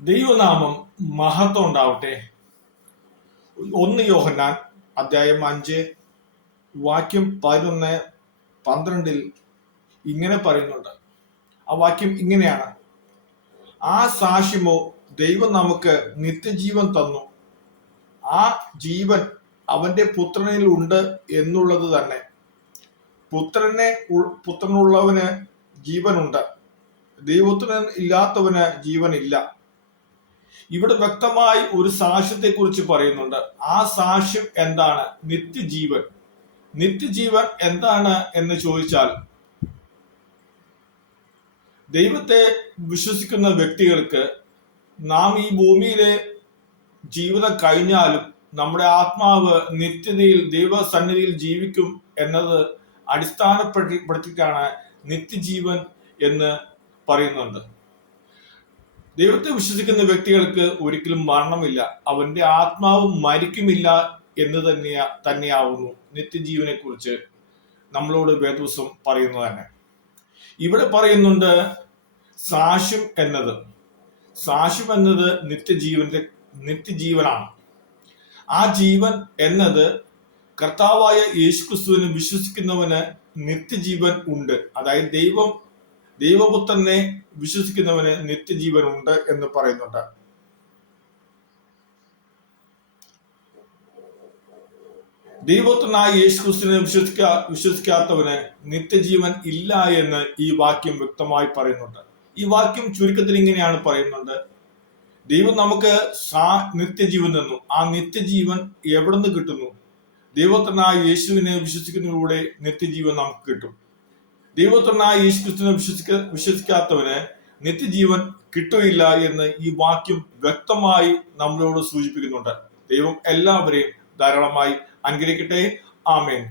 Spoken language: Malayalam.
ദൈവനാമം മഹത്വം ഉണ്ടാവട്ടെ. 1 യോഹന്നാൻ അധ്യായം 5 വാക്യം 11-12 ഇങ്ങനെ പറയുന്നുണ്ട്. ആ വാക്യം ഇങ്ങനെയാണ്: ആ സാക്ഷ്യമോ ദൈവം നമുക്ക് നിത്യജീവൻ തന്നു, ആ ജീവൻ അവന്റെ പുത്രനിൽ ഉണ്ട് എന്നുള്ളത് തന്നെ. പുത്രനുള്ളവന് ജീവനുണ്ട്, ദൈവപുത്രൻ ഇല്ലാത്തവന് ജീവനില്ല. ഇവിടെ വ്യക്തമായി ഒരു സാക്ഷ്യത്തെ കുറിച്ച് പറയുന്നുണ്ട്. ആ സാക്ഷ്യം എന്താണ്? നിത്യജീവൻ. നിത്യജീവൻ എന്താണ് എന്ന് ചോദിച്ചാൽ, ദൈവത്തെ വിശ്വസിക്കുന്ന വ്യക്തികൾക്ക് നാം ഈ ഭൂമിയിലെ ജീവിതം കഴിഞ്ഞാലും നമ്മുടെ ആത്മാവ് നിത്യതയിൽ ദൈവസന്നിധിയിൽ ജീവിക്കും എന്നത് അടിസ്ഥാനപ്പെടുത്തിയിട്ടാണ് നിത്യജീവൻ എന്ന് പറയുന്നുണ്ട്. ദൈവത്തെ വിശ്വസിക്കുന്ന വ്യക്തികൾക്ക് ഒരിക്കലും മരണമില്ല, അവന്റെ ആത്മാവ് മരിക്കുമില്ല എന്ന് തന്നെയാവുന്നു നിത്യജീവനെ കുറിച്ച് നമ്മളോട് വേദപുസ്തകം പറയുന്നത് തന്നെ. ഇവിടെ പറയുന്നുണ്ട് സാക്ഷ്യം എന്നത് നിത്യജീവനാണ്. ആ ജീവൻ എന്നത് കർത്താവായ യേശുക്രിസ്തുവിനെ വിശ്വസിക്കുന്നവന് നിത്യജീവൻ ഉണ്ട്. അതായത് ദൈവപുത്രനെ വിശ്വസിക്കുന്നവന് നിത്യജീവൻ ഉണ്ട് എന്ന് പറയുന്നുണ്ട്. ദൈവപുത്രനായ യേശുക്രിസ്തുവിനെ വിശ്വസിക്കാത്തവന് നിത്യജീവൻ ഇല്ല എന്ന് ഈ വാക്യം വ്യക്തമായി പറയുന്നുണ്ട്. ഈ വാക്യം ചുരുക്കത്തിൽ ഇങ്ങനെയാണ് പറയുന്നുണ്ട്: ദൈവം നമുക്ക് നിത്യജീവൻ തന്നു. ആ നിത്യജീവൻ എവിടെ നിന്ന് കിട്ടുന്നു? ദൈവപുത്രനായ യേശുവിനെ വിശ്വസിക്കുന്നതിലൂടെ നിത്യജീവൻ നമുക്ക് കിട്ടും. ദൈവപുത്രനായ യേശുക്രിസ്തുവിനെ വിശ്വസിക്കാത്തവന് നിത്യജീവൻ കിട്ടുകയില്ല എന്ന് ഈ വാക്യം വ്യക്തമായി നമ്മളോട് സൂചിപ്പിക്കുന്നുണ്ട്. ദൈവം എല്ലാവരെയും ധാരാളമായി അനുഗ്രഹിക്കട്ടെ. ആമേൻ.